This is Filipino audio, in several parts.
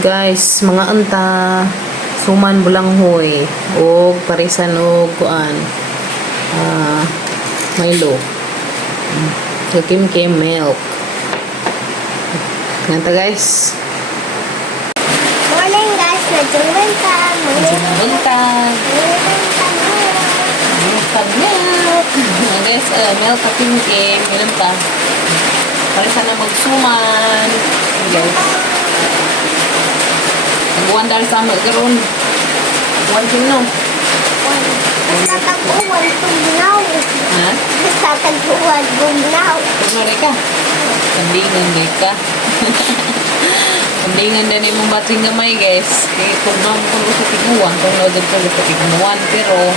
Guys, mga anta suman bulanghoy o parisan o kuan Milo. Kim milk. Nganta guys. Morning guys, medyo bentang. Bentang. Milk. Guys, milk Kim. Ilan pa? Parisan na magsuman. Guys. Buwan dahil sama karon. Buwan kino. Tatagpuan tugnaw. Ha? Tatagpuan tugnaw. Pagmari ka. Kandingan ka. Kandingan din yung bating gamay guys. Kaya tugnaw ko sa tiguan. Tugnaw din ko sa tiguan. Pero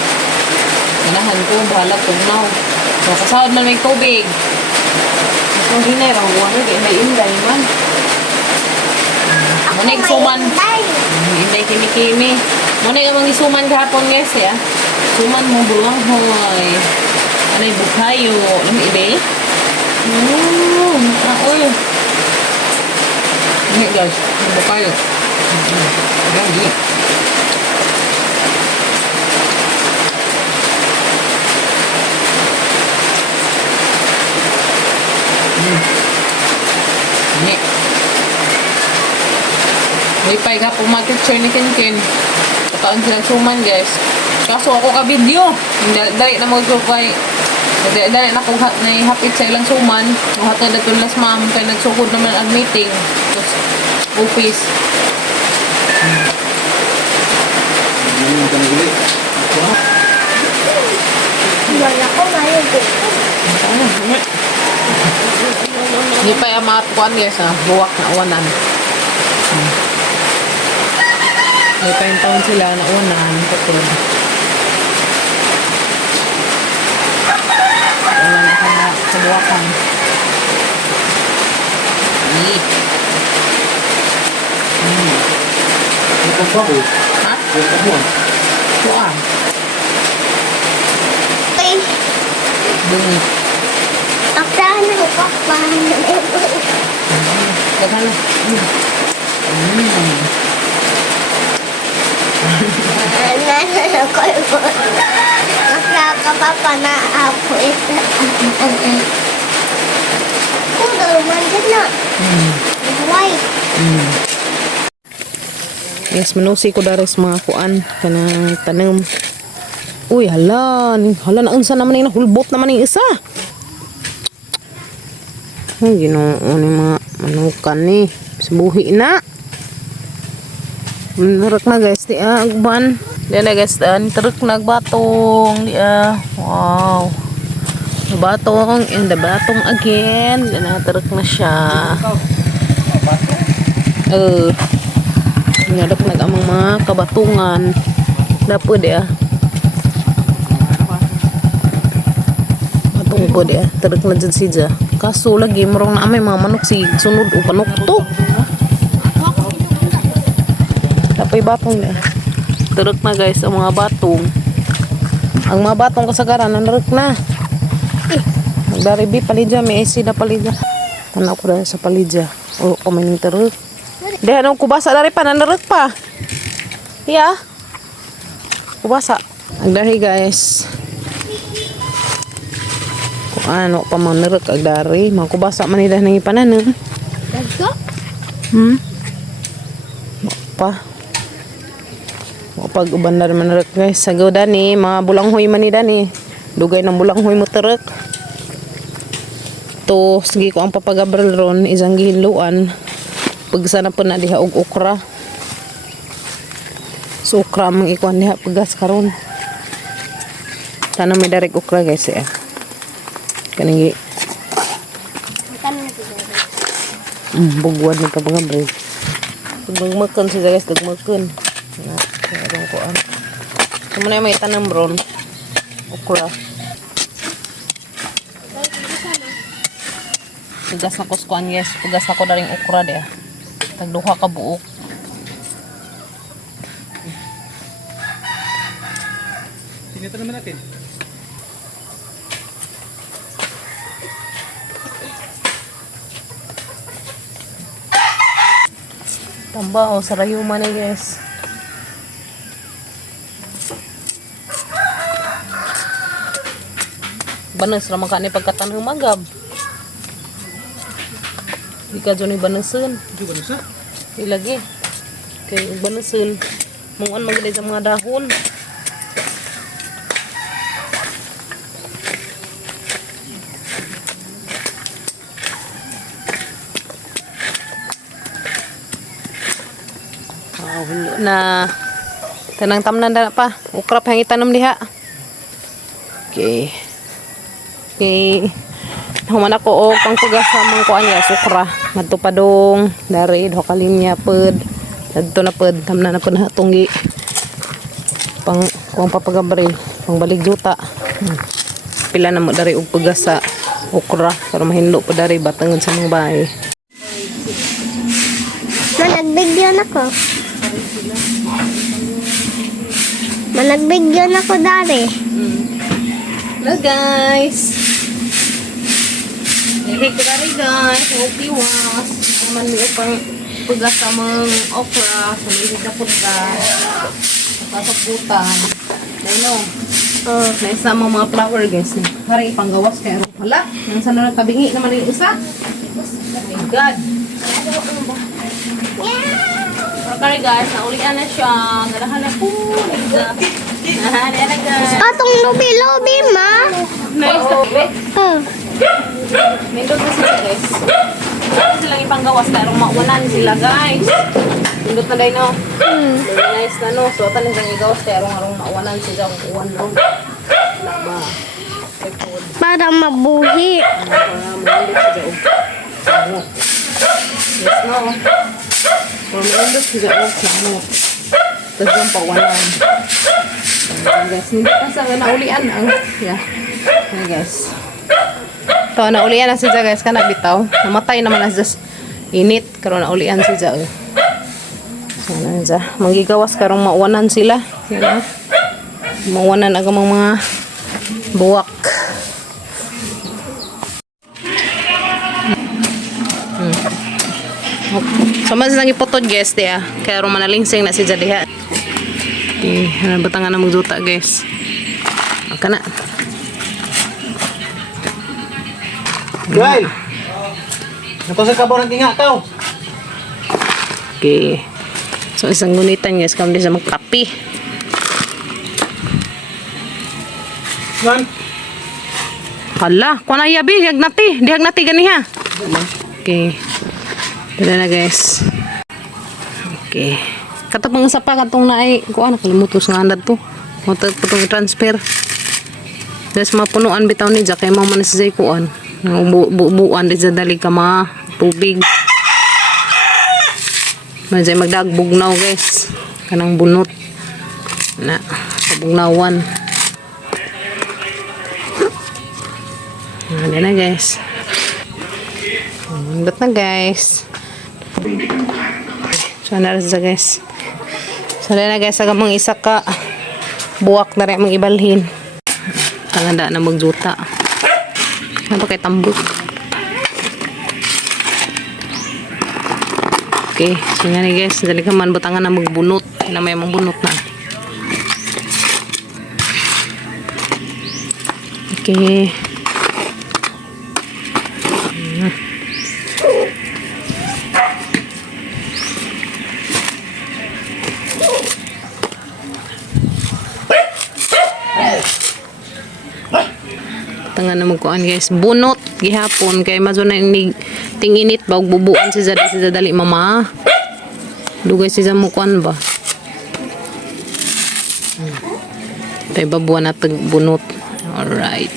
ganahan ko. Bahala tugnaw. So kasawad man may tubig. So hinay. Ranguan na. May inday man. Munay suman. Inday kimi-kimi. Munay amang isuman kahapon guys ya. Suman mo bulang hoy. Anay bukayo. Alam ibe? Ini guys. Bukayo. Lagi. Ini. Wipay ka po market share ni Ken. Kataan silang suman guys. Kaso ako ka video. Dali na mag-provide. Dali na kung naihapit sa ilang suman. Kung hatod na ito last ma'am. Kaya nagsukod naman ang meeting. Tapos office. Wala ko ngayon din. Hindi pa yung mga kuwan guys ha. Buwak na uwanan. May pa yung taon sila na uwanan. Kapag wala na sa buwakan. Ini. Ha? Buwan. Okay. Bungi. Aksahan na ko pa. Daghan na. Nakakapapa na ako ito. Kung naman din na. White. Yes, manusi ko daris mga kuan kanang tanom. Uy, hala na unsa naman yung hulbot naman yung isa. Ang ginoo ni mga manukan ni. Subuhi na. Narak na guys, di agban. Di na guys, truk nagbatong. Di wow. Batong, and the batong again. Di na truk na siya. Ngadap nagamang mga kabatungan. Dapo di Batong po di truk na dyan siya. Kaso lagi marong na amay mga manok si sunod o panukto. Tapay batong na. Turok na guys ang mga batong. Ang mga batong kasagaran nanarok na. Nagdaribi palidya. May AC na palidya. Tanaw ko dahil sa palidya. O kumain ng turok. Dahil anong kubasa dari pa. Nanarok pa. Yeah. Kubasa. Agdari guys. Kung ano pa manarok agdari. Mga kubasa manidah ng ipanan. Dagko? Pa. Pag uban na rin manarek guys. Sagaw dani. Mga bulanghoy man ni dani. Dugay ng bulanghoy mo tarek. To, sige ko ang papagabral ron. Isang gihiluan. Pag sana po na diha og okra. So okra mang ikuan diha pagas karon. Tanang may direct okra guys Kaningi. Bugwad na papagabral. Magmakan siya guys. Magmakan. Meron ko muna may tanam ron. Okra. Pugas na kuskuan yes. Pugas ako na rin okra de. Tagduha ka buok. Tingnan naman natin. Tamba o sa rayuma na guys. Banas ra man ka ni pagkatanong magab. Di ka dyan banasun. Hindi ba nasa? Ilagi. Kay banasun. Mungan magilay sa mga dahon. Na tanang tamnan na pa ukrap hang itanom diha. Okay human ako o pangtugas sa mga kuan ya sukra madto padong dari do kalinya ped adto na ped tamnan na pud hatunggi pang kuang papagabre pang balik juta. Pila na mo dari og pugas sa okra para mahinlo pa dari batangon sa mga bahay. Managbigyan ako. Managbigyan ako dari. Hello guys. Hey dari guys, okay was. Naman mo pang pugas sa mga okra, sa lilit na pugas. Pasok putan. Dino. May isa mga flower guys. Hari panggawas kay ro. Hala, nang sana na tabingi naman yung isa. Oh my god. Okay guys, naulian na siya. Galahan na po. Ayan na guys. Atong lubi-lubi, ma. Nice na po. Nindot na sila guys. Ito silang ipanggawas na arong mauwanan sila guys. Nindot na dahil no. Very nice na no. So ito nilang igawas kaya arong mauwanan sila kung uwan no. Ba. Para mabuhi. Para manindot sila. Ano. Yes no. Para manindot sila. Ano. Tapos yung pauwanan. Guys, hindi pa sa naulian ang yeah. Okay guys. To naulian na siya guys kana bitaw. Namatay naman na just init karon naulian siya. Sana siya. Magigawas karong mauwanan sila. Sila. Mauwanan ang mga buwak. So mas lang ipotod guys dia. Kaya ro manalingsing na siya diha. Batangan na magduta guys. Kana. Joel! Natusag ka ba ng tinga tao? Okay. So isang gunitan guys kami sa magkapi. Yan. Hala, kuha na yabi, dihagnati. Dihagnati ganiha. Okay. Tara na guys. Okay. Katapang sa pa katong naay kuha na kalimutos nga andad to. Matag patong transfer. Des mapunuan bitaw ni Jack kay mao man si Jay kuan. Buuan di sa dali ka mga tubig. Medyo magdagbugnaw guys. Kanang bunot. Na, sa bugnawan. Ano na guys. Andot na guys. So na rin guys. So na guys. Agamang isa ka buwak na rin mong ibalhin. Tanganda na magjuta. Ano kay tambok. Okay, so nga ni guys, dali ka man butangan na magbunot, na may mong bunot na. Okay. Tangan na magkuan guys, bunot gihapon kay mazo na ning tinginit ba og bubuan si dali mama. Dugay si mo kuan ba. Tay babuan na tag bunot. Alright.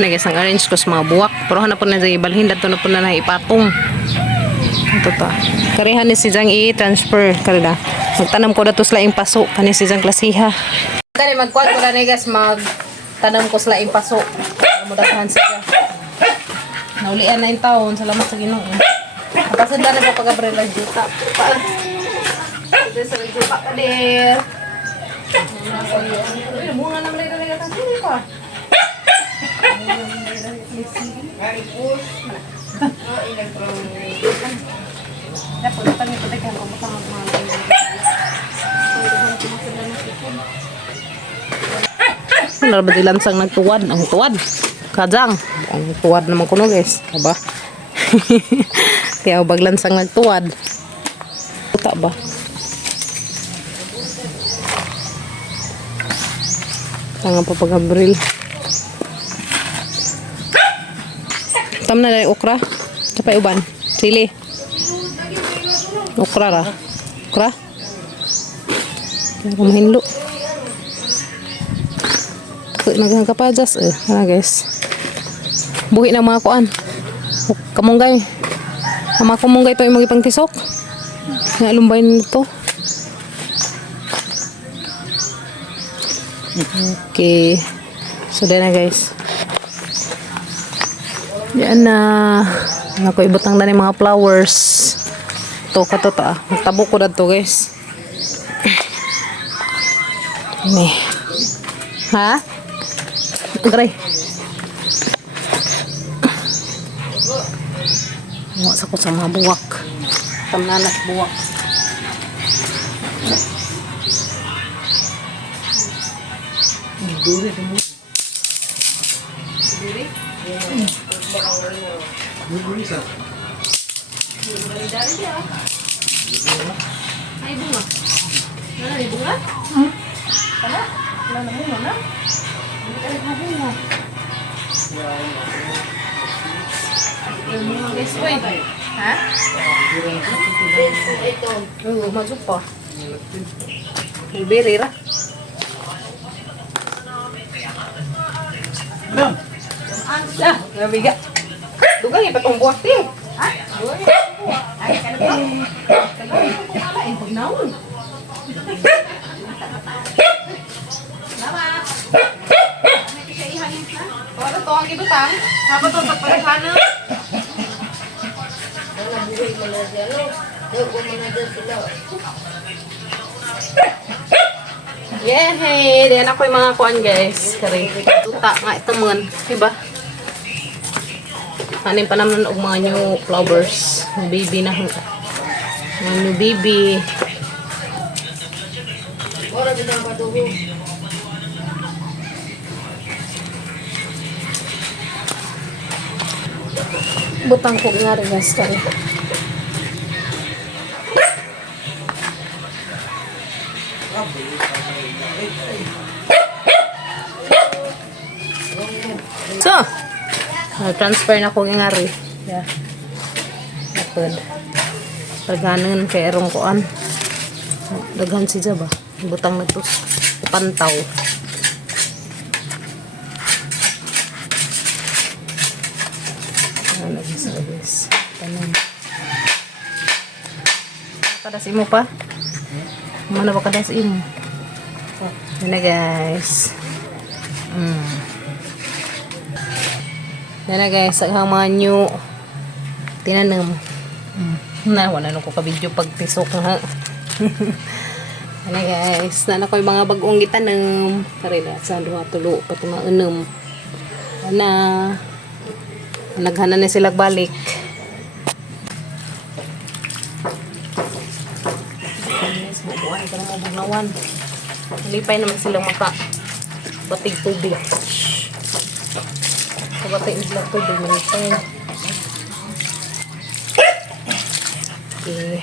Na guys, ang arrange ko sa mga buwak, pero hanapon na sa ibalhin dato na po na ipatong. Ito pa. Karihan ni si Jang i-transfer karida. Magtanam ko dato sila yung paso kani si Jang klasiha. Kani magkuan ko na guys, magtanam ko sila yung paso. Mudaghan siya. Naulian na yung taon, salamat sa Ginoo. Kapasad na pa pag-abrela juta. Ito sa juta ka der. Bunga naman na ito pa. Ano ba dilansang nagtuwad? Ang tuwad. Kajang. Ang tuwad naman kuno guys. Aba. Kaya baglansang nagtuwad. Puta ba? Tangan pa pag-abril. Tam na dari okra. Kapay uban. Chili. Okra ra. Okra. Kaya kumahinlo. Naghang kapajas ano guys. Buhi na mga kuan. Kamunggay. Ang mga kamunggay to yung mga ipang tisok. Nalumbay nito. Okay. So na guys. Yan na. Ako ibutang na ng mga flowers. To katota. Magtabo ko na to guys. Ini. Ha? Agray. Buwak sa ko sa mga buwak. Tamnanas buwak. Duri mo. Duri? Duri sa. Ay bunga. Wala ni bunga? Wala. Wala na bunga na. Hindi ka nagmabunga. Guys, wait. Ha? Ito. Oo, masuk pa. Bibiri ra. Ano? Ah, nabiga. Dugang ipatong buwak din. Ha? Ay, kana ba? Kana ba? Pag naon. Para to ang ibutang, habang to pagparehana. Yehey! Diyan ako yung mga kuan guys. Kari, tuta nga ito mga, diba? Kanin pa naman og mga new flowers. New baby na. Mga new baby. Butang ko nga rin guys kaya. So, transfer na ko nga rin. Yeah. Napod. Paghanan kay erong kuan. Daghan si Jaba. Butang na to. Pantaw. Ano guys. Tanan. Kadas imo pa? Mana ba kadas imo? Yan na guys. Yan na guys. Ang mga new tinanam. Na wala na ko ka video pag tisok ha. Yan na guys. Na ko yung mga bagong gitanam. Karila sa duha tulo pati mga unom. Na naghanan na sila balik. Buwan ka na mabugnawan. Lipay naman silang maka batig tubig. Kabatay sila tubig. Malipay. Okay.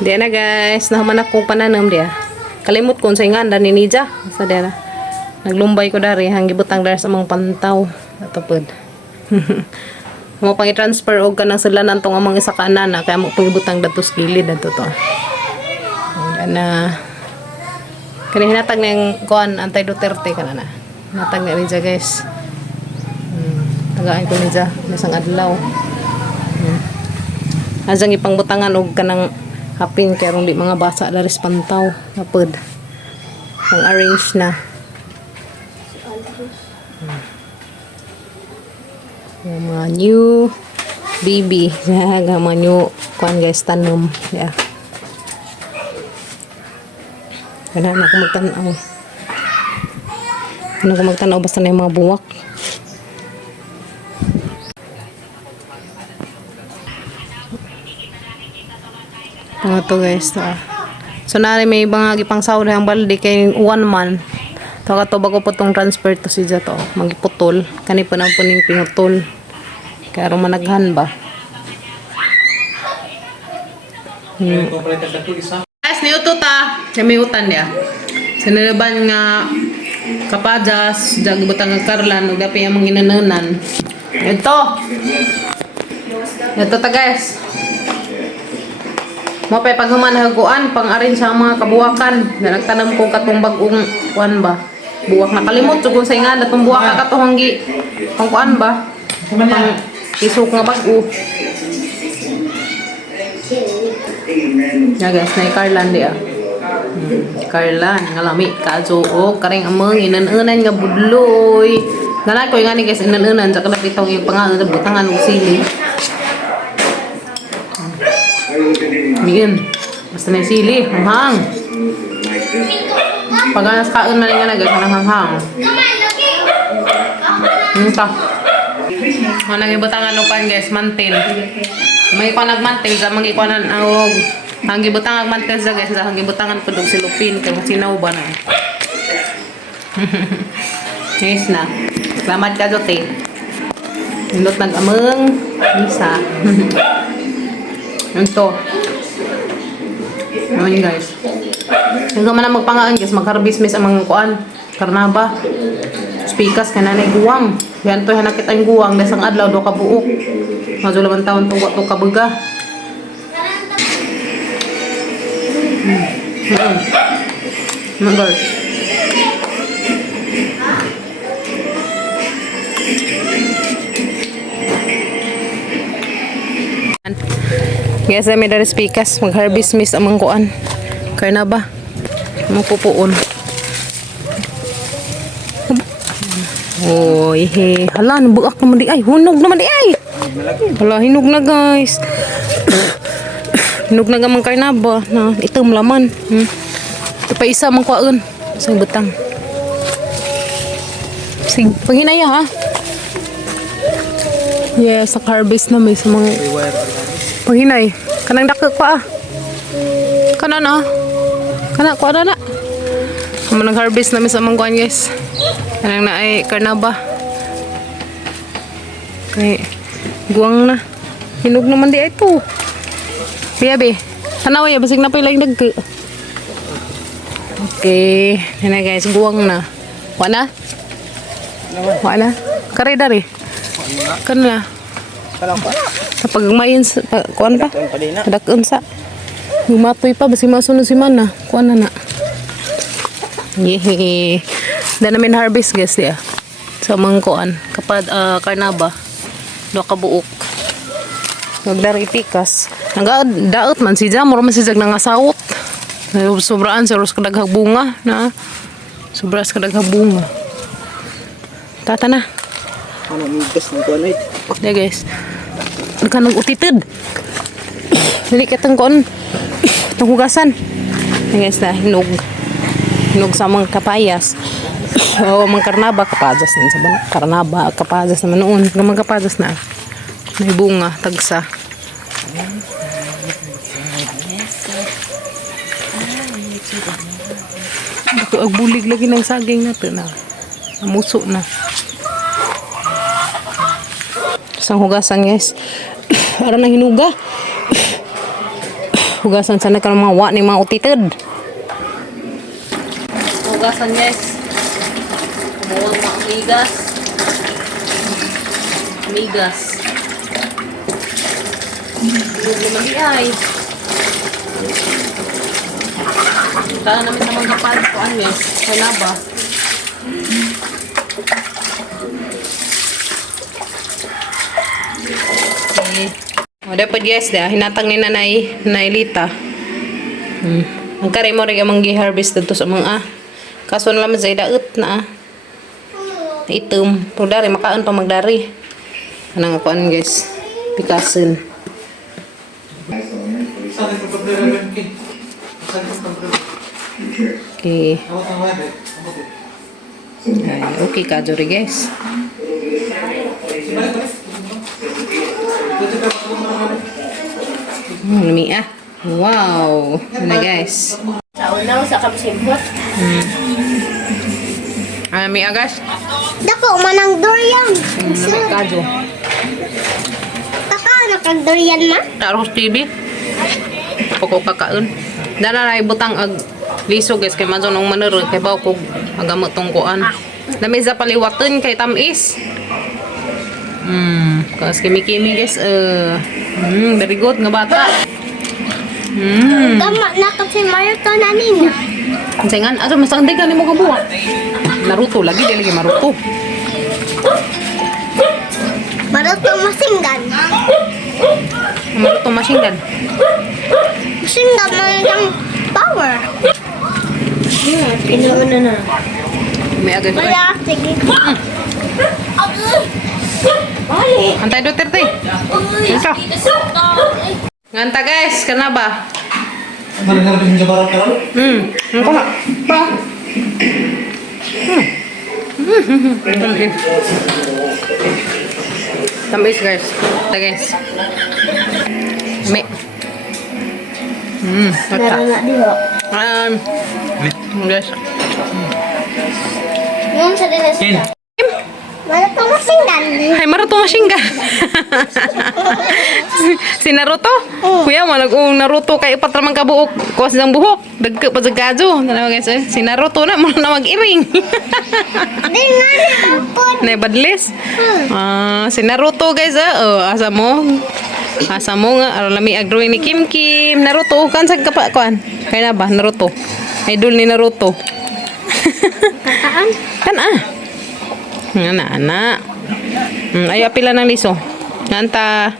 Diyan na guys, nahaman akong pananam dia. Kalimut ko sa inganda ni Nija. Sa dia na. Naglumbay ko dari hang gibutang dari sa mga pantaw. Atapod. Mo pang i-transfer og kanang sila nantong amang isa ka anana kaya mo pangibutang datos gilid adto to. Na kani hinatag ng kuan anti Duterte kana na. Natag ni Nija guys. Tagaan ko Nija nasang adlaw. Ajang ipangbutangan og kanang Hapin kaya di mga basa dari pantaw. Napod. Ang arrange na. Yung mga new baby. Mga new kuan guys tanom. Yeah. Kaya na ako magtanaw. Ano ko magtanaw basta na yung mga buwak. Mga to guys. So nari may mga gipang sahod ang balde kay 1 month. To kato bago po tong transfer to si Jato. Magiputol. Kani po nang puning pinutol. Kaya ro managhan ba. Ito pala tagdako isa. Guys, niuto ta. Kami utan dia. Sinalaban nga kapajas, jag butang ng karlan, ug dapi ang mga ginananan. Ito. Ito ta guys. Mo pay paghuman haguan pang-arin sa mga kabuwakan. Na nagtanam ko katong bag-ong kuan ba. Buwak na kalimot jud kung sa ingana tong buwak ka katong hanggi. Pang kuan ba? Pang isuk nga bag-o. Ya guys, na Carlan dia. Carlan nga lami kaso og karing among inan-unan nga budloy. Nana ko nga ni guys inan-unan sa kada pitong yung pangalan butangan og sili. Miin. Basta na sili, hanghang. Paganas kaon man nga na guys, hanghang. Ito. Ano nga butangan og pan guys, mantin. May ko nagmantel sa mga ikuanan og ang gibutang mantel sa guys sa ang gibutangan pud og silupin kay sinaw ba na. Yes na. Salamat ka jote. Nindot nag-ameng isa. Ito. Ayan guys. Kung man na magpangaan guys, mag-harvest mis ang mga kuan. Karnaba. Spikas kananay guwang. Yan to hanakit ang guwang dahil sang adlaw do ka buok. Mazo laman taon to wa to kabuga. Mangal. Guys, may dari spikas mag-harvest miss amang kuan. Kaya na ba? Mapupuon. Oy, he. Hala, nabuak naman di ay. Hunog naman di ay. Hala, hinog na guys. Hinog na gamang karnaba na itom laman. Ito pa isa mang kuan. Sa butang. Sige, panghinaya ha. Yes, sa harvest na may sa mga panghinay. Kanang dako ko ah. Kanan ah. Kana ko na. Kamu nag-harvest na may sa mga kuan guys. Kanang na ay karnaba. Kay guwang na. Hinog naman di ay ito. Biyabe. Tanaw ya basig na pa ilang dagko. Okay, na guys, guwang na. Wa na? Wa na. Kare dari. Kana. Kapag mayin sa kuan pa. Dakon sa. Gumatoy pa basi masunod si mana. Kuan na na. Yehe. Dan namin harvest guys ya. Sa mga kuan kapag karnaba. Do ka buok. Nagdari pikas. Nagdaot man si Jam, mura man si Jag nangasawot. Sobraan sa ros kadaghag bunga na. Sobras kadaghag bunga. Tata na. Ano migas ng kuan ay? Dai guys. Nagkanang utitid. Dili katong kuan. Tong hugasan. Dai guys na hinog. Hinog sa mga kapayas. O mga karnaba kapajas sa bana. Karnaba kapajas naman noon. Mga kapajas na. May bunga tagsa. Ako agbulig lagi ng saging nato na. Namuso na. Isang hugasan guys. Ara na hinuga. Hugasan sana ka mga wa ni mga utitid. Hugasan guys. Kumuha mga amigas. Amigas. Hinog naman di ay. Kaya namin sa mga kapal ko ano guys. Kaya ba? Okay. O dapat guys, hinatang ni Nanay Lita. Ang kari mo rin amang gi-harvest dito sa mga kaso na lang sa idaot na itom. Pero dari, makaan pa magdari. Anong apuan guys? Pikasin. Saan yung pagkabrera Ben King? Saan yung pagkabrera? Okay. Awat ang webe. Ay, okay ka, Jory guys. Lumi ah. Wow. Ano guys? Sa unaw sa kapsimbot. Lumi ah guys. Dako manang durian. Lumi ka, Jo. Kaka nakag durian ma. Taros TV. Poko kakaon. Dala ray butang ag liso guys kay mazo nung manero kay baw ko agamot tong kuan. Lami sa paliwaton kay tamis. Kas kimi-kimi guys. Very good nga bata. Tama na kasi marathon na ninyo. Sengan ato masangday ka nimo kabuwa. Naruto lagi dili lagi maruto. Marathon masinggan. Maruto masinggan. Masinggan man ang power. Pinuuna na. May agad ko. Wala, sige. Antay Duterte. Ito. Nganta guys, kana ba? Ano na rin yung jabaran ka lang? Ano ba? Pa. Tamis guys. Ito guys. May. Mata. Guys. Yung sa dinas Ken. Marathon masinggan. Ay, Naruto masingga. Si Naruto? Kuya, malag Naruto kay upat ramang kabuok. Kuwas ng buhok. Dagka pa sa gadyo. Guys, si Naruto na, muna na mag-iring. Di nga napapod. Na badlis. Si Naruto guys, asa mo. Asa mo nga, aron lami agdrawing ni Kim Kim. Naruto, kan sa kapa kuan? Kay na ba, Naruto? Idol ni Naruto. Kakaan? Kan Nga na, anak. Ayaw pila ng liso. Nganta.